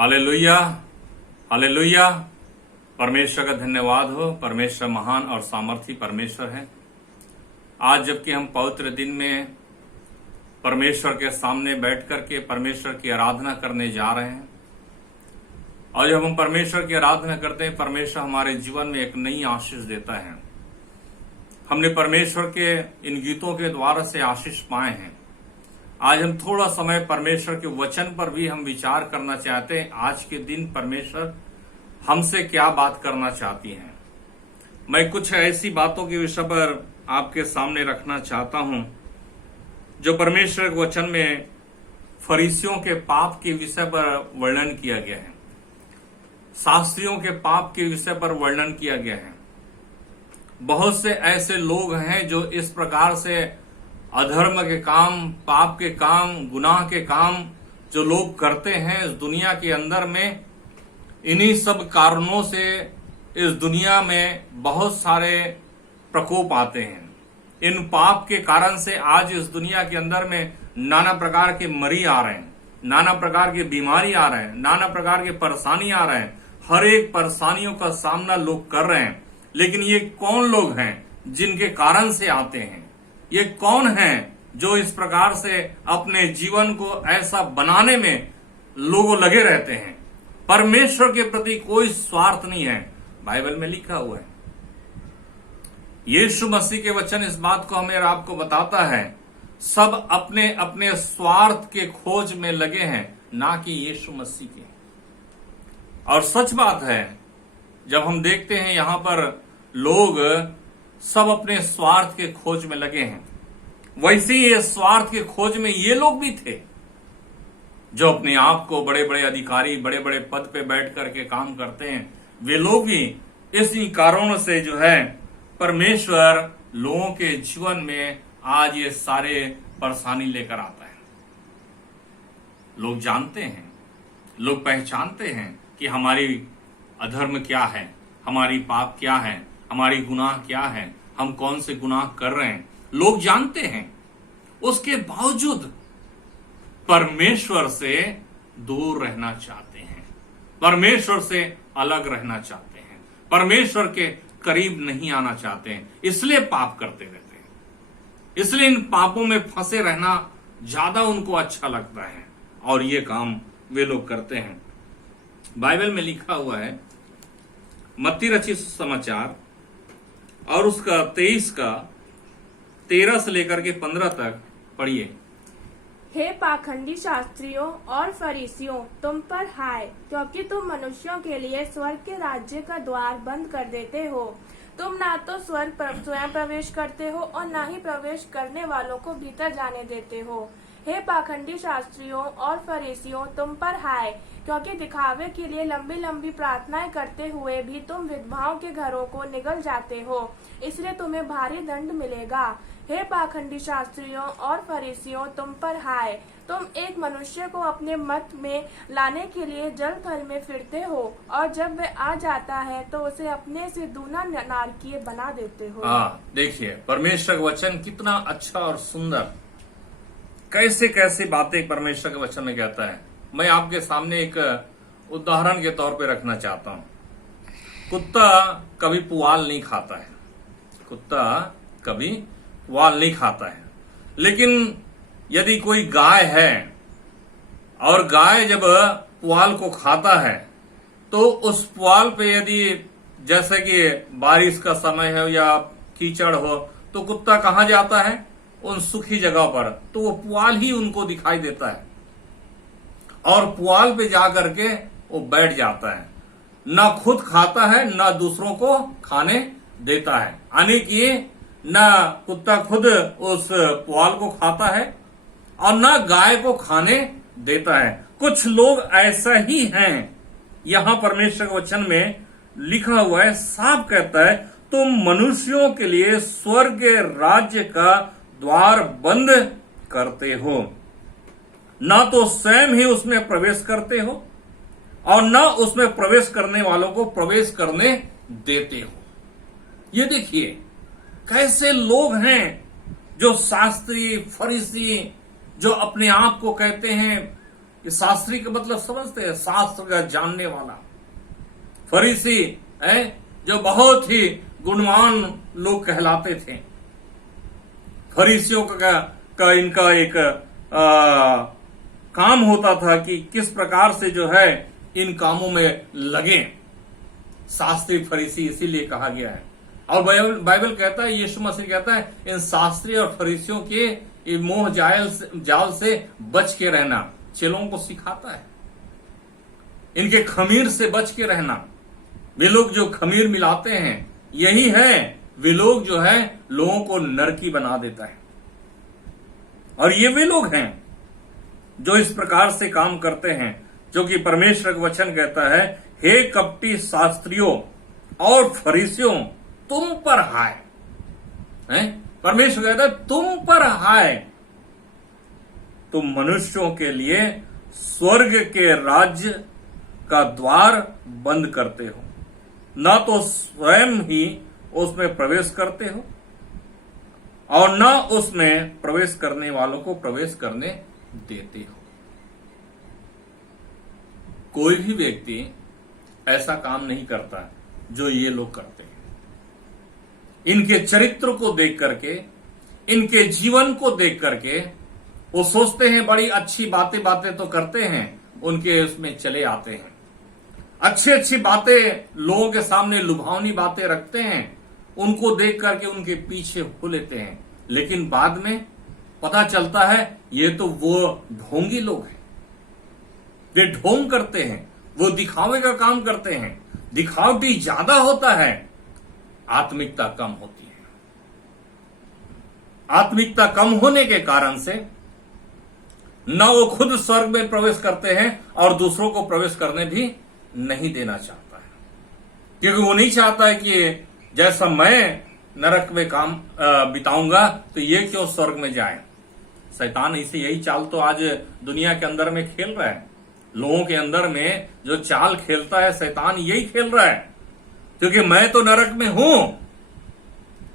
Hallelujah, hallelujah. परमेश्वर का धन्यवाद हो। परमेश्वर महान और सामर्थी परमेश्वर है। आज जबकि हम पवित्र दिन में परमेश्वर के सामने बैठ करके परमेश्वर की आराधना करने जा रहे हैं, और जब हम परमेश्वर की आराधना करते हैं, परमेश्वर हमारे जीवन में एक नई आशीष देता है। हमने परमेश्वर के इन गीतों के द्वारा से आशीष पाए हैं। आज हम थोड़ा समय परमेश्वर के वचन पर भी हम विचार करना चाहते हैं। आज के दिन परमेश्वर हमसे क्या बात करना चाहती हैं। मैं कुछ ऐसी बातों के विषय पर आपके सामने रखना चाहता हूं जो परमेश्वर के वचन में फरीसियों के पाप के विषय पर वर्णन किया गया है, शास्त्रियों के पाप के विषय पर वर्णन किया गया है। बहुत से ऐसे लोग हैं जो इस प्रकार से अधर्म के काम, पाप के काम, गुनाह के काम जो लोग करते हैं इस दुनिया के अंदर में, इन्हीं सब कारणों से इस दुनिया में बहुत सारे प्रकोप आते हैं। इन पाप के कारण से आज इस दुनिया के अंदर में नाना प्रकार के मरी आ रहे हैं, नाना प्रकार की बीमारी आ रहे हैं, नाना प्रकार के परेशानी आ रहे हैं। हर एक परेशानियों का सामना लोग कर रहे हैं। लेकिन ये कौन लोग हैं जिनके कारण से आते हैं? ये कौन हैं जो इस प्रकार से अपने जीवन को ऐसा बनाने में लोग लगे रहते हैं? परमेश्वर के प्रति कोई स्वार्थ नहीं है। बाइबल में लिखा हुआ है। यीशु मसीह के वचन इस बात को हमें और आपको बताता है। सब अपने अपने स्वार्थ के खोज में लगे हैं, ना कि यीशु मसीह के। और सच बात है, जब हम देखते हैं यहां पर लोग सब अपने स्वार्थ के खोज में लगे हैं, वैसे ही ये स्वार्थ के खोज में ये लोग भी थे जो अपने आप को बड़े बड़े अधिकारी, बड़े बड़े पद पे बैठ करके काम करते हैं। वे लोग भी इसी कारणों से जो है परमेश्वर लोगों के जीवन में आज ये सारे परेशानी लेकर आता है। लोग जानते हैं, लोग पहचानते हैं कि हमारी अधर्म क्या है, हमारी पाप क्या है, हमारी गुनाह क्या है, हम कौन से गुनाह कर रहे हैं, लोग जानते हैं। उसके बावजूद परमेश्वर से दूर रहना चाहते हैं, परमेश्वर से अलग रहना चाहते हैं, परमेश्वर के करीब नहीं आना चाहते हैं। इसलिए पाप करते रहते हैं। इसलिए इन पापों में फंसे रहना ज्यादा उनको अच्छा लगता है, और ये काम वे लोग करते हैं। बाइबल में लिखा हुआ है, मत्ती रचित समाचार और उसका 23 का 13 से लेकर के 15 तक पढ़िए। हे पाखंडी शास्त्रियों और फरीसियों, तुम पर हाय, क्योंकि तुम मनुष्यों के लिए स्वर्ग के राज्य का द्वार बंद कर देते हो। तुम ना तो स्वर्ग स्वयं प्रवेश करते हो और ना ही प्रवेश करने वालों को भीतर जाने देते हो। हे पाखंडी शास्त्रियों और फरीसियों, तुम पर हाय, क्योंकि दिखावे के लिए लंबी लंबी प्रार्थनाएं करते हुए भी तुम विधवाओं के घरों को निगल जाते हो, इसलिए तुम्हें भारी दंड मिलेगा। हे पाखंडी शास्त्रियों और फरीसियों, तुम पर हाय, तुम एक मनुष्य को अपने मत में लाने के लिए जल थल में फिरते हो, और जब वह आ जाता है तो उसे अपने से दूना नारकीय बना देते हो। देखिए परमेश्वर का वचन कितना अच्छा और सुंदर, कैसे कैसे बातें परमेश्वर के वचन में कहता है। मैं आपके सामने एक उदाहरण के तौर पे रखना चाहता हूं। कुत्ता कभी पुआल नहीं खाता है, कुत्ता कभी पुआल नहीं खाता है। लेकिन यदि कोई गाय है और गाय जब पुआल को खाता है तो उस पुआल पे यदि जैसे कि बारिश का समय है या कीचड़ हो तो कुत्ता कहां जाता है? उन सूखी जगह पर। तो वो पुआल ही उनको दिखाई देता है और पुआल पे जाकर के वो बैठ जाता है। ना खुद खाता है, ना दूसरों को खाने देता है। यानी कि ना कुत्ता खुद उस पुआल को खाता है और ना गाय को खाने देता है। कुछ लोग ऐसा ही हैं। यहां परमेश्वर के वचन में लिखा हुआ है, साफ कहता है, तुम मनुष्यों के लिए स्वर्ग के राज्य का द्वार बंद करते हो, ना तो स्वयं ही उसमें प्रवेश करते हो और न उसमें प्रवेश करने वालों को प्रवेश करने देते हो। ये देखिए कैसे लोग हैं जो शास्त्री, फरीसी, जो अपने आप को कहते हैं ये शास्त्री का मतलब समझते हैं, शास्त्र का जानने वाला। फरीसी है जो बहुत ही गुणवान लोग कहलाते थे। फरीसियों का इनका एक काम होता था कि किस प्रकार से जो है इन कामों में लगे। शास्त्री फरीसी इसीलिए कहा गया है। और बाइबल कहता है, यीशु मसीह कहता है, इन शास्त्री और फरीसियों के मोह जाल से बच के रहना। चेलों को सिखाता है इनके खमीर से बच के रहना। वे लोग जो खमीर मिलाते हैं, यही है वे लोग जो है लोगों को नरकी बना देता है। और ये वे लोग हैं जो इस प्रकार से काम करते हैं, जो कि परमेश्वर का वचन कहता है, हे कपटी शास्त्रियों और फरीसियों, तुम पर हाय। परमेश्वर कहता है तुम पर हाय, तुम मनुष्यों के लिए स्वर्ग के राज्य का द्वार बंद करते हो, न तो स्वयं ही उसमें प्रवेश करते हो और न उसमें प्रवेश करने वालों को प्रवेश करने देते हो। कोई भी व्यक्ति ऐसा काम नहीं करता जो ये लोग करते हैं। इनके चरित्र को देख करके, इनके जीवन को देख करके वो सोचते हैं बड़ी अच्छी बातें तो करते हैं, उनके उसमें चले आते हैं। अच्छी बातें लोगों के सामने लुभावनी बातें रखते हैं, उनको देख करके उनके पीछे हो लेते हैं। लेकिन बाद में पता चलता है ये तो वो ढोंगी लोग हैं। वे ढोंग करते हैं, वो दिखावे का काम करते हैं। दिखावटी ज्यादा होता है, आत्मिकता कम होती है। आत्मिकता कम होने के कारण से न वो खुद स्वर्ग में प्रवेश करते हैं और दूसरों को प्रवेश करने भी नहीं देना चाहता है, क्योंकि वो नहीं चाहता है कि जैसा मैं नरक में काम बिताऊंगा तो ये क्यों स्वर्ग में जाए। शैतान इसे यही चाल तो आज दुनिया के अंदर में खेल रहा है। लोगों के अंदर में जो चाल खेलता है शैतान यही खेल रहा है, क्योंकि मैं तो नरक में हूं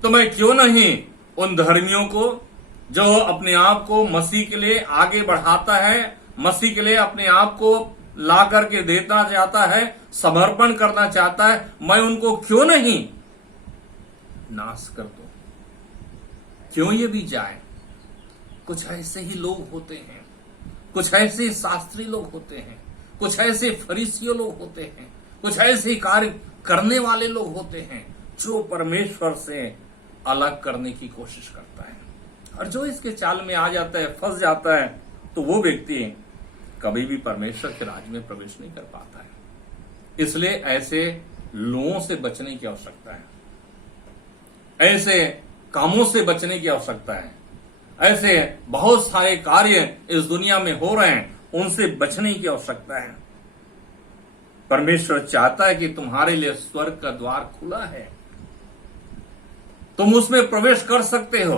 तो मैं क्यों नहीं उन धर्मियों को जो अपने आप को मसीह के लिए आगे बढ़ाता है, मसीह के लिए अपने आप को ला करके देना चाहता है, समर्पण करना चाहता है, मैं उनको क्यों नहीं नाश कर दूं, क्यों ये भी जाए। कुछ ऐसे ही लोग होते हैं, कुछ ऐसे शास्त्री लोग होते हैं, कुछ ऐसे फरीसियों लोग होते हैं, कुछ ऐसे कार्य करने वाले लोग होते हैं जो परमेश्वर से अलग करने की कोशिश करता है। और जो इसके चाल में आ जाता है, फंस जाता है, तो वो व्यक्ति कभी भी परमेश्वर के राज्य में प्रवेश नहीं कर पाता है। इसलिए ऐसे लोगों से बचने की आवश्यकता है, ऐसे कामों से बचने की आवश्यकता है। ऐसे बहुत सारे कार्य इस दुनिया में हो रहे हैं, उनसे बचने की आवश्यकता है। परमेश्वर चाहता है कि तुम्हारे लिए स्वर्ग का द्वार खुला है, तुम उसमें प्रवेश कर सकते हो।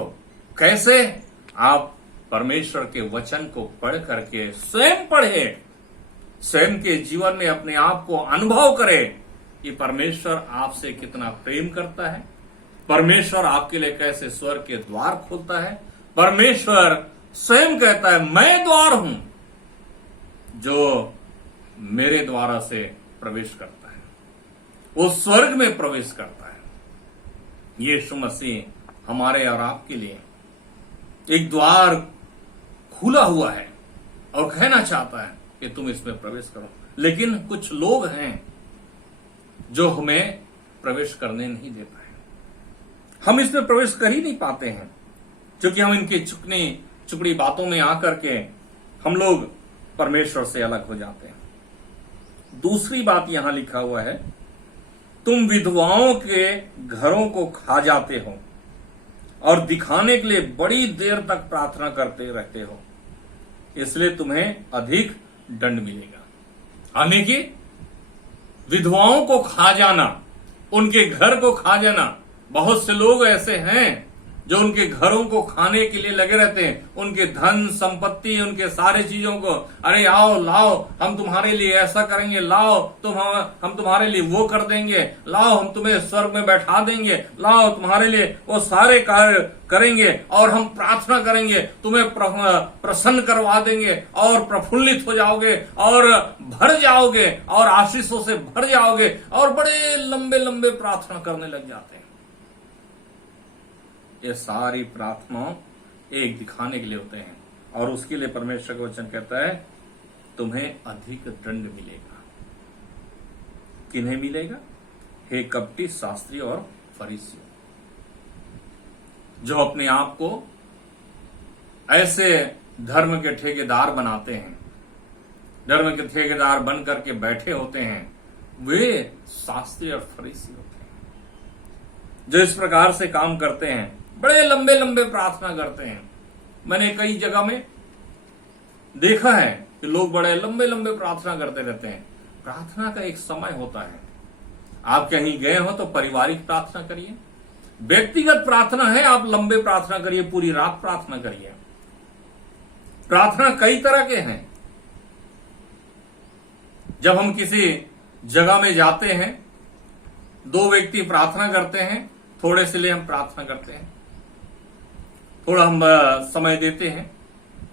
कैसे? आप परमेश्वर के वचन को पढ़ करके स्वयं पढ़े, स्वयं के जीवन में अपने आप को अनुभव करे कि परमेश्वर आपसे कितना प्रेम करता है, परमेश्वर आपके लिए कैसे स्वर्ग के द्वार खोलता है। परमेश्वर स्वयं कहता है मैं द्वार हूं, जो मेरे द्वारा से प्रवेश करता है वो स्वर्ग में प्रवेश करता है। यीशु मसीह हमारे और आपके लिए एक द्वार खुला हुआ है और कहना चाहता है कि तुम इसमें प्रवेश करो। लेकिन कुछ लोग हैं जो हमें प्रवेश करने नहीं दे पाए, हम इसमें प्रवेश कर ही नहीं पाते हैं, क्योंकि हम इनकी चुपड़ी बातों में आकर के हम लोग परमेश्वर से अलग हो जाते हैं। दूसरी बात यहां लिखा हुआ है, तुम विधवाओं के घरों को खा जाते हो और दिखाने के लिए बड़ी देर तक प्रार्थना करते रहते हो, इसलिए तुम्हें अधिक दंड मिलेगा। यानी कि विधवाओं को खा जाना, उनके घर को खा जाना। बहुत से लोग ऐसे हैं जो उनके घरों को खाने के लिए लगे रहते हैं, उनके धन संपत्ति, उनके सारे चीजों को, अरे आओ लाओ हम तुम्हारे लिए ऐसा करेंगे, लाओ हम तुम्हारे लिए वो कर देंगे, लाओ हम तुम्हें स्वर्ग में बैठा देंगे, लाओ तुम्हारे लिए वो सारे कार्य करेंगे और हम प्रार्थना करेंगे, तुम्हें प्रसन्न करवा देंगे और प्रफुल्लित हो जाओगे और भर जाओगे और आशीषों से भर जाओगे, और बड़े लंबे लंबे प्रार्थना करने लग जाते हैं। ये सारी प्रार्थना एक दिखाने के लिए होते हैं, और उसके लिए परमेश्वर का वचन कहता है तुम्हें अधिक दंड मिलेगा। किन्हें मिलेगा? हे कपटी शास्त्री और फरीसियों, जो अपने आप को ऐसे धर्म के ठेकेदार बनाते हैं, धर्म के ठेकेदार बन करके बैठे होते हैं, वे शास्त्री और फरीसी होते हैं, जो इस प्रकार से काम करते हैं, बड़े लंबे लंबे प्रार्थना करते हैं। मैंने कई जगह में देखा है कि लोग बड़े लंबे लंबे प्रार्थना करते रहते हैं। प्रार्थना का एक समय होता है। आप कहीं गए हो तो पारिवारिक प्रार्थना करिए, व्यक्तिगत प्रार्थना है आप लंबे प्रार्थना करिए, पूरी रात प्रार्थना करिए। प्रार्थना कई तरह के हैं। जब हम किसी जगह में जाते हैं, दो व्यक्ति प्रार्थना करते हैं, थोड़े से लिए हम प्रार्थना करते हैं, थोड़ा हम समय देते हैं,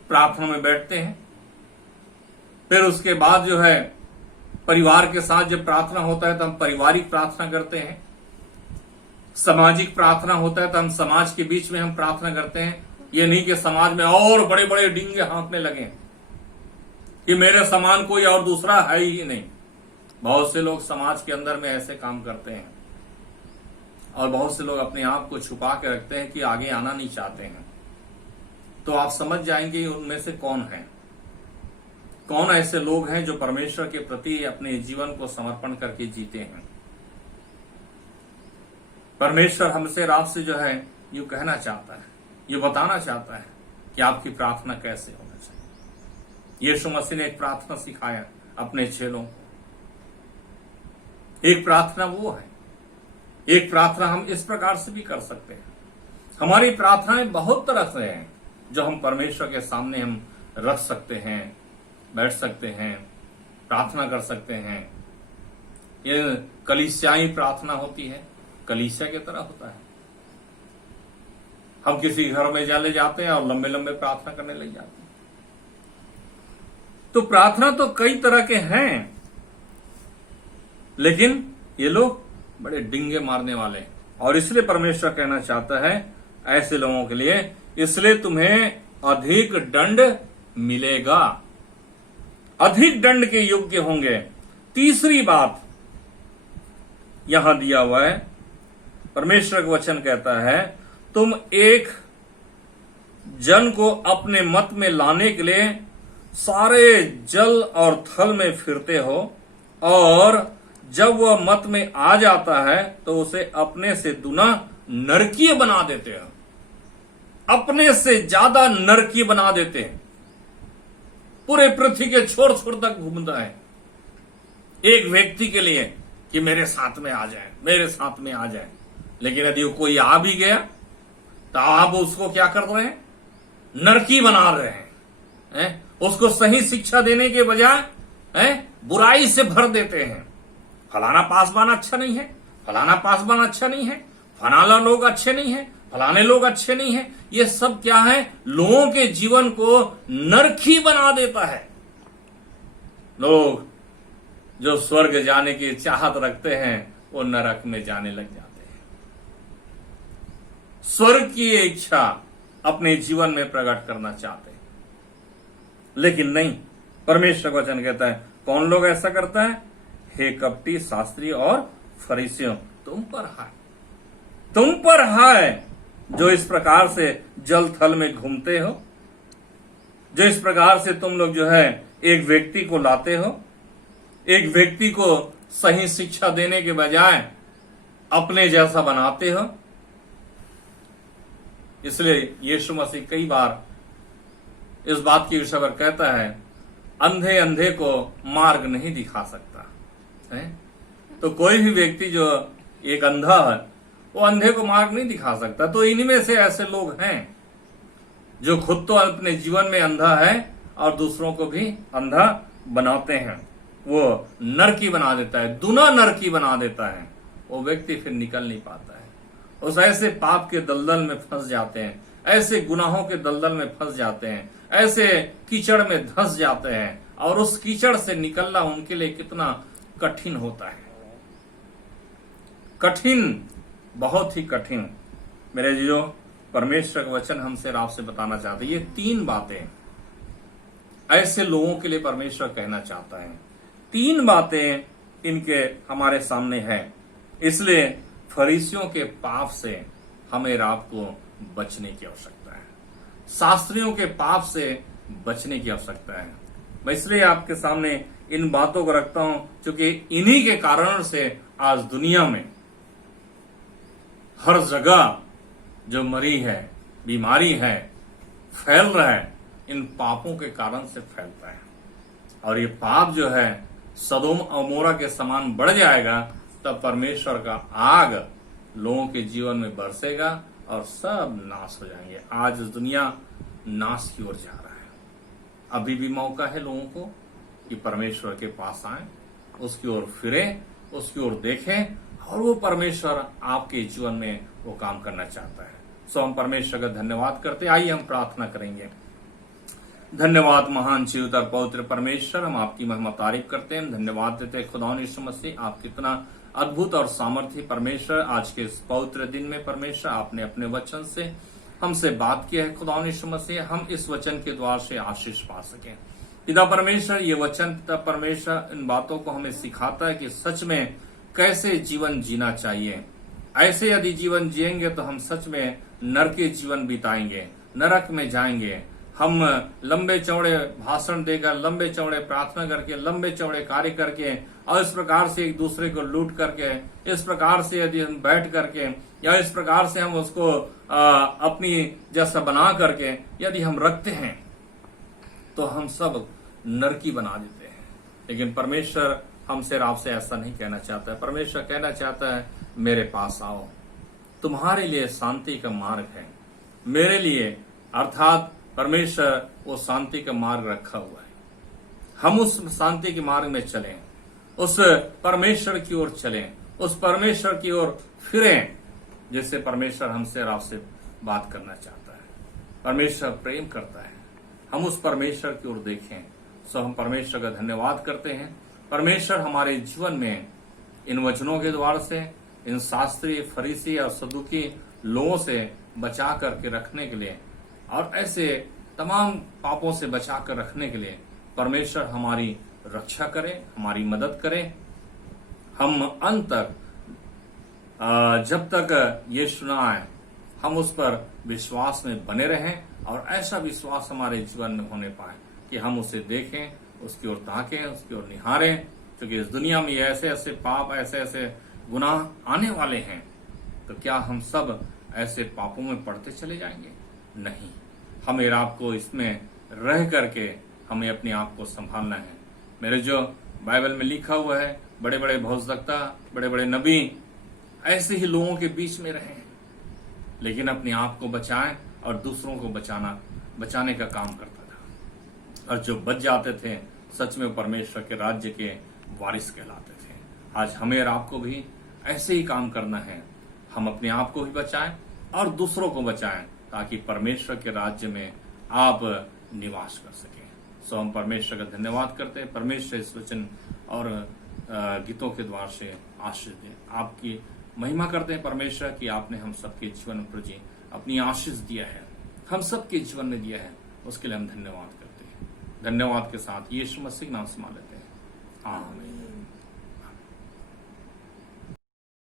प्रार्थना में बैठते हैं, फिर उसके बाद जो है परिवार के साथ जब प्रार्थना होता है तो हम पारिवारिक प्रार्थना करते हैं, सामाजिक प्रार्थना होता है तो हम समाज के बीच में हम प्रार्थना करते हैं। ये नहीं कि समाज में और बड़े बड़े डींगे हाँकने लगे कि मेरे समान कोई और दूसरा है ही नहीं। बहुत से लोग समाज के अंदर में ऐसे काम करते हैं, और बहुत से लोग अपने आप को छुपा के रखते हैं कि आगे आना नहीं चाहते हैं। तो आप समझ जाएंगे उनमें से कौन है, कौन ऐसे लोग हैं जो परमेश्वर के प्रति अपने जीवन को समर्पण करके जीते हैं। परमेश्वर हमसे रात से जो है यूं कहना चाहता है, ये बताना चाहता है कि आपकी प्रार्थना कैसे होना चाहिए। यीशु मसीह ने एक प्रार्थना सिखाया अपने चेलों को। एक प्रार्थना वो है, एक प्रार्थना हम इस प्रकार से भी कर सकते हैं। हमारी प्रार्थनाएं बहुत तरह से हैं जो हम परमेश्वर के सामने हम रख सकते हैं, बैठ सकते हैं, प्रार्थना कर सकते हैं। ये कलीसियाई प्रार्थना होती है, कलीसिया की तरह होता है। हम किसी घर में चले जाते हैं और लंबे लंबे प्रार्थना करने लग जाते हैं। तो प्रार्थना तो कई तरह के हैं, लेकिन ये लोग बड़े डिंगे मारने वाले हैं, और इसलिए परमेश्वर कहना चाहता है ऐसे लोगों के लिए, इसलिए तुम्हें अधिक दंड मिलेगा, अधिक दंड के योग्य होंगे। तीसरी बात यहां दिया हुआ है, परमेश्वर का वचन कहता है तुम एक जन को अपने मत में लाने के लिए सारे जल और थल में फिरते हो, और जब वह मत में आ जाता है तो उसे अपने से दुना नरकीय बना देते हैं, अपने से ज्यादा नरकीय बना देते हैं। पूरे पृथ्वी के छोर छोर तक घूमता है एक व्यक्ति के लिए कि मेरे साथ में आ जाए, मेरे साथ में आ जाए। लेकिन यदि कोई आ भी गया तो आप उसको क्या कर रहे हैं? नरकी बना रहे हैं। उसको सही शिक्षा देने के बजाय बुराई से भर देते हैं। फलाना पासवान अच्छा नहीं है, फलाना पासवान अच्छा नहीं है, फलाना लोग अच्छे नहीं है, फलाने लोग अच्छे नहीं है। ये सब क्या है? लोगों के जीवन को नरकी बना देता है। लोग जो स्वर्ग जाने की चाहत रखते हैं वो नरक में जाने लग जाते हैं। स्वर्ग की इच्छा अपने जीवन में प्रकट करना चाहते हैं, लेकिन नहीं। परमेश्वर का वचन कहता है कौन लोग ऐसा करता है? हे कपटी शास्त्री और फरीसियों, तुम पर हाय, तुम पर हाय, जो इस प्रकार से जल थल में घूमते हो, जो इस प्रकार से तुम लोग जो है एक व्यक्ति को लाते हो, एक व्यक्ति को सही शिक्षा देने के बजाय अपने जैसा बनाते हो। इसलिए यीशु मसीह कई बार इस बात के विषय पर कहता है अंधे अंधे को मार्ग नहीं दिखा सकता है। तो कोई भी व्यक्ति जो एक अंधा है वो अंधे को मार्ग नहीं दिखा सकता। तो इनमें से ऐसे लोग हैं जो खुद तो अपने जीवन में अंधा है और दूसरों को भी अंधा बनाते हैं। वो नरकी बना देता है, दुना नरकी बना देता है। वो व्यक्ति फिर निकल नहीं पाता है। उस ऐसे पाप के दलदल में फंस जाते हैं, ऐसे गुनाहों के दलदल में फंस जाते हैं, ऐसे कीचड़ में धंस जाते हैं, और उस कीचड़ से निकलना उनके लिए कितना कठिन होता है। कठिन, बहुत ही कठिन। मेरे जो परमेश्वर का वचन हमसे और आपसे बताना चाहते हैं, ये 3 बातें ऐसे लोगों के लिए परमेश्वर कहना चाहता है। 3 बातें इनके हमारे सामने है। इसलिए फरीसियों के पाप से हमें और आपको बचने की आवश्यकता है, शास्त्रियों के पाप से बचने की आवश्यकता है। मैं इसलिए आपके सामने इन बातों को रखता हूं क्योंकि इन्हीं के कारण से आज दुनिया में हर जगह जो मरी है, बीमारी है, फैल रहा है, इन पापों के कारण से फैलता है। और ये पाप जो है सदोम और मोरा के समान बढ़ जाएगा, तब परमेश्वर का आग लोगों के जीवन में बरसेगा और सब नाश हो जाएंगे। आज दुनिया नाश की ओर जा रहा है। अभी भी मौका है लोगों को कि परमेश्वर के पास आए, उसकी ओर फिरे, उसकी ओर देखें, और वो परमेश्वर आपके जीवन में वो काम करना चाहता है। सो हम परमेश्वर का धन्यवाद करते। आइए हम प्रार्थना करेंगे। धन्यवाद महान जीवित और पवित्र परमेश्वर, हम आपकी महिमा तारीफ करते हैं, धन्यवाद देते हैं खुदा यीशु मसीह। आप कितना अद्भुत और सामर्थ्य परमेश्वर, आज के इस पवित्र दिन में परमेश्वर आपने अपने वचन से हमसे बात की है खुदा यीशु मसीह। हम इस वचन के द्वार से आशीष पा सके। पिता परमेश्वर, ये वचन पिता परमेश्वर इन बातों को हमें सिखाता है कि सच में कैसे जीवन जीना चाहिए। ऐसे यदि जीवन जिएंगे तो हम सच में नरक के जीवन बिताएंगे, नरक में जाएंगे। हम लंबे चौड़े भाषण देकर, लंबे चौड़े प्रार्थना करके, लंबे चौड़े कार्य करके, और इस प्रकार से एक दूसरे को लूट करके, इस प्रकार से यदि हम बैठ करके, या इस प्रकार से हम उसको अपनी जैसा बना करके यदि हम रखते हैं, तो हम सब नरकी बना देते हैं। लेकिन परमेश्वर हमसे और आपसे ऐसा नहीं कहना चाहता है। परमेश्वर कहना चाहता है, मेरे पास आओ, तुम्हारे लिए शांति का मार्ग है। मेरे लिए, अर्थात परमेश्वर वो शांति का मार्ग रखा हुआ है। हम उस शांति के मार्ग में चलें, उस परमेश्वर की ओर चलें, उस परमेश्वर की ओर फिरें जिससे परमेश्वर हमसे और आपसे बात करना चाहता है। परमेश्वर प्रेम करता है, हम उस परमेश्वर की ओर देखें। सो हम परमेश्वर का धन्यवाद करते हैं। परमेश्वर हमारे जीवन में इन वचनों के द्वार से, इन शास्त्रीय, फरीसी और सदुकी लोगों से बचा करके रखने के लिए, और ऐसे तमाम पापों से बचा कर रखने के लिए परमेश्वर हमारी रक्षा करे, हमारी मदद करे। हम अंत तक, जब तक ये सुना है, हम उस पर विश्वास में बने रहें, और ऐसा विश्वास हमारे जीवन में होने पाए कि हम उसे देखें, उसकी ओर ताकें, उसकी ओर निहारें। क्योंकि इस दुनिया में ऐसे ऐसे पाप, ऐसे ऐसे गुनाह आने वाले हैं, तो क्या हम सब ऐसे पापों में पड़ते चले जाएंगे? नहीं, हमें आपको इसमें रह करके हमें अपने आप को संभालना है। मेरे जो बाइबल में लिखा हुआ है, बड़े बड़े भविष्यवक्ता, बड़े बड़े नबी ऐसे ही लोगों के बीच में रहे, लेकिन अपने आप को बचाएं और दूसरों को बचाने का काम करता था। और जो बच जाते थे, सच में परमेश्वर के राज्य के वारिस कहलाते थे। आज हमें और आपको भी ऐसे ही काम करना है। हम अपने आप को भी बचाएं और दूसरों को बचाएं, ताकि परमेश्वर के राज्य में आप निवास कर सकें। सो हम परमेश्वर का धन्यवाद करते हैं। परमेश्वर इस वचन और गीतों के द्वार से आशीष दें। आपकी महिमा करते हैं परमेश्वर कि आपने हम सबके जीवन में प्रति अपनी आशीष दिया है, हम सबके जीवन में दिया है, उसके लिए हम धन्यवाद करते हैं। धन्यवाद के साथ यीशु मसीह नाम से मान लेते हैं। आमीन।